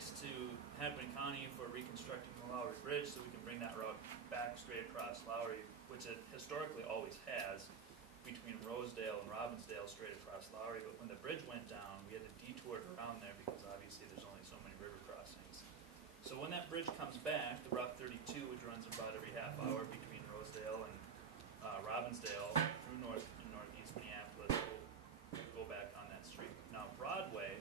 thanks to Hennepin County for reconstructing the Lowry Bridge so we can bring that route back straight across Lowry, which it historically always has, between Rosedale and Robbinsdale straight across Lowry. But when the bridge went down, we had to detour around there because obviously there's only so many river crossings. So when that bridge comes back, the Route 32, which runs about every half hour between Rosedale and Robbinsdale through north and northeast Minneapolis, will go back on that street. Now Broadway,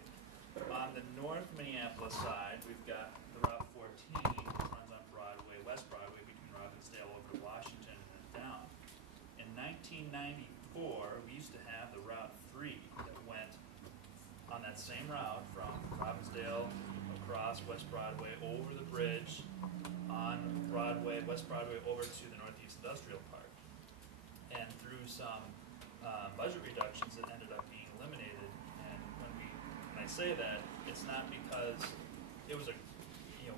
on the north Minneapolis side, we've got the Route 14, which runs on Broadway, West Broadway, between Robbinsdale over to Washington and then down. In 1994, we used to have the Route 3 that went on that same route from Robbinsdale across West Broadway over the bridge on Broadway, West Broadway over to the Northeast Industrial Park. And through some budget reductions, it ended up being eliminated. And when I say that, it's not because it was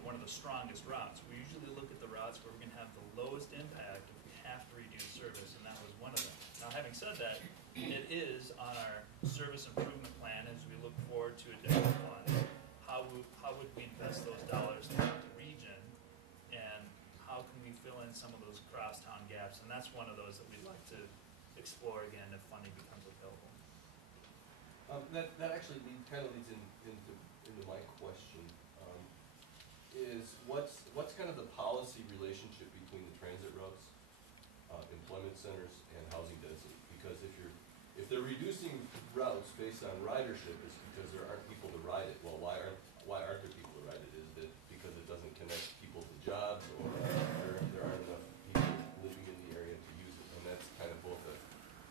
one of the strongest routes. We usually look at the routes where we're going to have the lowest impact if we have to reduce service, and that was one of them. Now, having said that, it is on our service improvement plan as we look forward to additional funds. How would we invest those dollars throughout the region, and how can we fill in some of those crosstown gaps? And that's one of those that we'd like to explore again if funding becomes available. That actually kind of leads into my question. Is what's kind of the policy relationship between the transit routes, employment centers, and housing density? Because if they're reducing routes based on ridership, it's because there aren't people to ride it. Well, why aren't there people to ride it? Is it because it doesn't connect people to jobs, or there aren't enough people living in the area to use it? And that's kind of both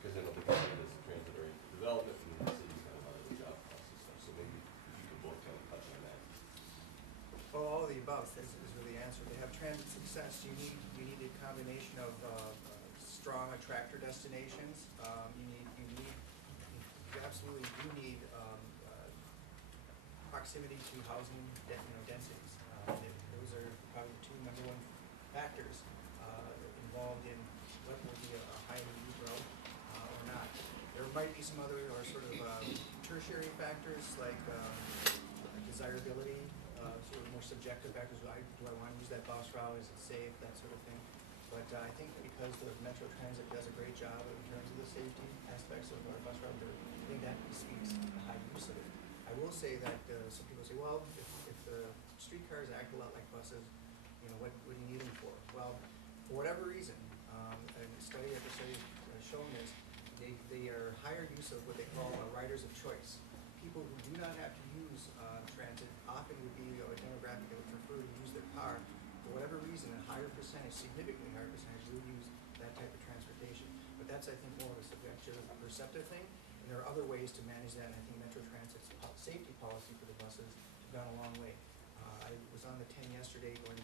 because I know the county does the transit area development, and the city's kind of on the job costs and stuff. So maybe if you can both kind of touch on that. Well, all of the above is really the answer. To have transit success, you need a combination of strong attractor destinations. You absolutely do need proximity to housing densities. Those are probably the two #1 factors involved in what will be a highly used road or not. There might be some other or sort of tertiary factors like desirability, sort of more subjective factors. Do I want to use that bus route? Is it safe? That sort of thing. But I think because the Metro Transit does a great job in terms of the safety aspects of our bus route, I think that speaks to the high use of it. I will say that some people say, well, if the streetcars act a lot like buses, what do you need them for? Well, for whatever reason, and study after study has shown this, they are higher use of what they call riders of choice. People who do not have to use transit often would be a demographic that would prefer to use their car. For whatever reason, a higher percentage, significantly higher percentage, will use that type of transportation. But that's, I think, more of a subjective, perceptive thing. And there are other ways to manage that, and I think Metro Transit's safety policy for the buses has gone a long way. I was on the 10 yesterday going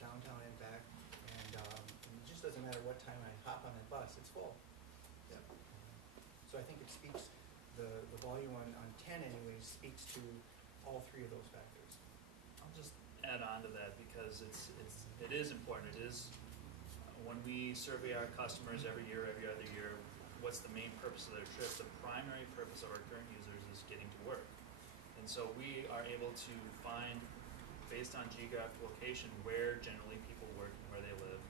downtown and back, and it just doesn't matter what time I hop on that bus, it's full. Yep. So I think it speaks, the volume on 10 anyways speaks to all three of those factors. I'll just add on to that because it is important. It is, when we survey our customers every year, every other year, what's the main purpose of their trip? The primary purpose of our current users is getting to work. And so we are able to find, based on geographic location, where generally people work and where they live,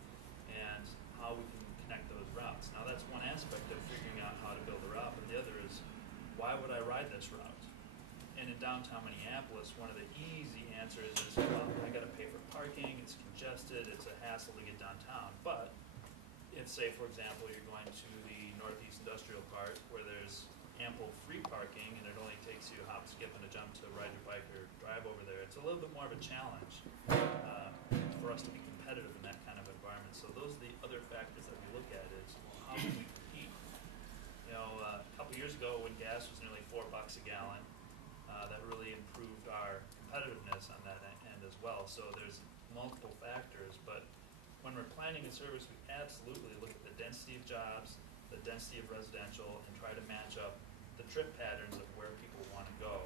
and how we can connect those routes. Now that's one aspect of figuring out how to build a route, but the other is, why would I ride this route? And in downtown Minneapolis, one of the easy answers is, well, I got to pay for parking, it's congested, it's a hassle to get downtown. But if, say, for example, you're going to the Northeast Industrial Park where there's ample free parking and it only takes you a hop, skip, and a jump to ride your bike or drive over there, it's a little bit more of a challenge for us to be competitive in that kind of environment. So those are the other factors that we look at is, well, how can we compete? A couple years ago when gas was nearly $4 a gallon, that really improved our competitiveness on that end as well. So there's multiple factors, but when we're planning a service, we absolutely look at the density of jobs, the density of residential, and try to match up the trip patterns of where people want to go,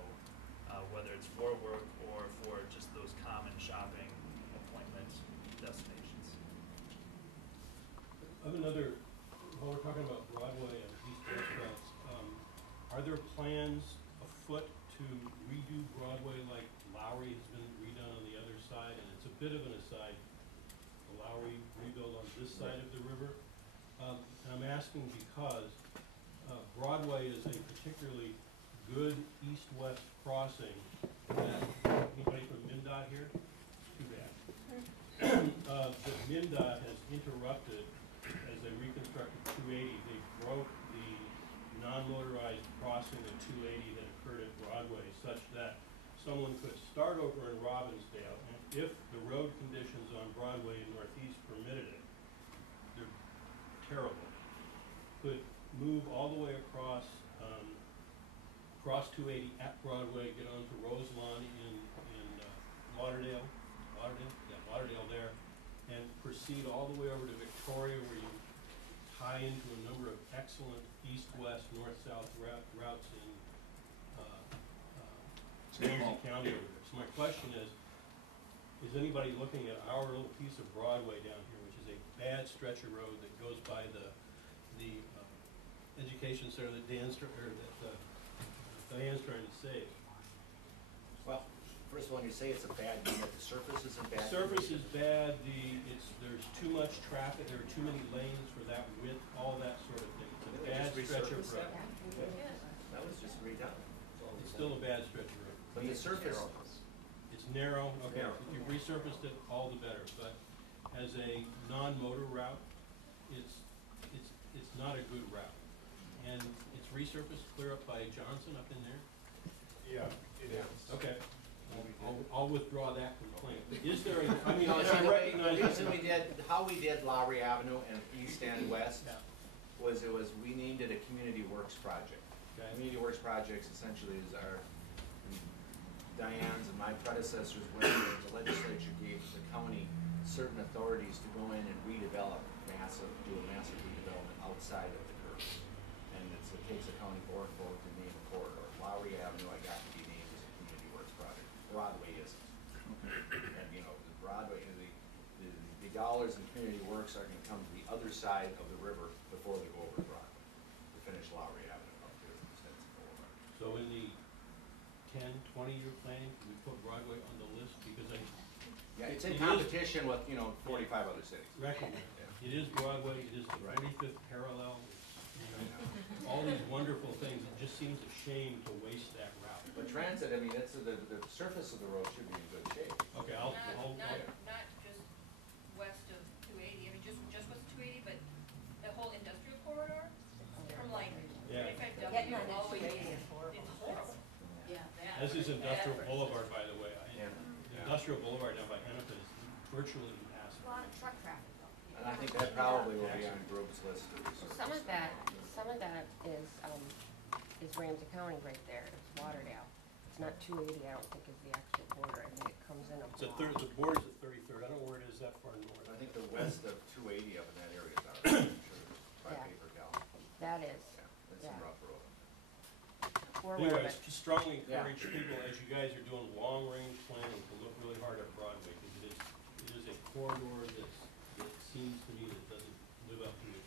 whether it's for work or for just those common shopping appointment destinations. I have another, while we're talking about Broadway and east-west routes, are there plans afoot to redo Broadway like Lowry has been redone bit of an aside, the Lowry rebuild on this side of the river. And I'm asking because Broadway is a particularly good east-west crossing that, anybody from MnDOT here? Too bad. That MnDOT has interrupted as they reconstructed 280. They broke the non-motorized crossing of 280 that occurred at Broadway such that someone could start over in Robbinsdale, and if the road conditions on Broadway and Northeast permitted it, they're terrible, could move all the way across, cross 280 at Broadway, get onto Roselawn in Lauderdale, Lauderdale there, and proceed all the way over to Victoria, where you tie into a number of excellent east-west, north-south routes in Ramsey County over there. So my question is anybody looking at our little piece of Broadway down here, which is a bad stretch of road that goes by the education center that Diane's trying to save? Well, first of all, when you say it's a bad, you mean that the surface isn't bad? The surface is bad, there's too much traffic, there are too many lanes for that width, all that sort of thing. It's a bad stretch of road. That was just redone. It's still a bad stretch of road. But the surface, It's narrow, okay, Narrow. if you've resurfaced it, all the better, but as a non-motor route, it's not a good route. And it's resurfaced clear up by Johnson up in there? Yeah, it is. Okay, I'll withdraw that complaint. Is there a, I mean, no, I see, recognize. the reason we did, how we did Lowry Avenue and east and west was we named it a community works project. Okay. Community works projects essentially is our, Diane's and my predecessors, when the legislature gave the county certain authorities to go in and do a massive redevelopment outside of the curves. And it takes a county board vote to name a corridor. Lowry Avenue, I got to be named as a community works project. Broadway isn't. And the Broadway, the dollars in community works are gonna come to the other side of the river before they go over to Broadway, to finish Lowry Avenue up to Stetson Boulevard. So in the 10, 20-year planning, can we put Broadway on the list? Because I Yeah, it's in It is- competition with, 45 other cities. recognize Yeah. it is Broadway, it is the Right. 45th parallel, it's, all these wonderful things. It just seems a shame to waste that route. But transit, I mean, it's, the surface of the road should be in good shape. Okay, Not just west of 280, I mean, just west of 280, but the whole industrial corridor from like Yeah. 35W Getting on all the way that to, 280 is horrible. it's horrible. Yeah. Bad. As is Industrial Bad for Boulevard, by the way. Yeah. Industrial Boulevard down by Hennepin is virtually A impassable. lot of truck traffic though. And I think that probably will be on Grove's list of resources. Some of that is Ramsey County right there, it's Lauderdale. It's not 280, I don't think is the actual border, I think it comes in a It's a block. the border's at 33rd, I don't know where it is that far north. I think the west of 280 up in that area is out, by Yeah. Paper Gal. That is, Yeah, that's Yeah. some rough road. we're aware of Anyways, it. just strongly Yeah. encourage people, as you guys are doing long-range planning, to look really hard at Broadway, because it is a corridor that seems to me that doesn't live up to its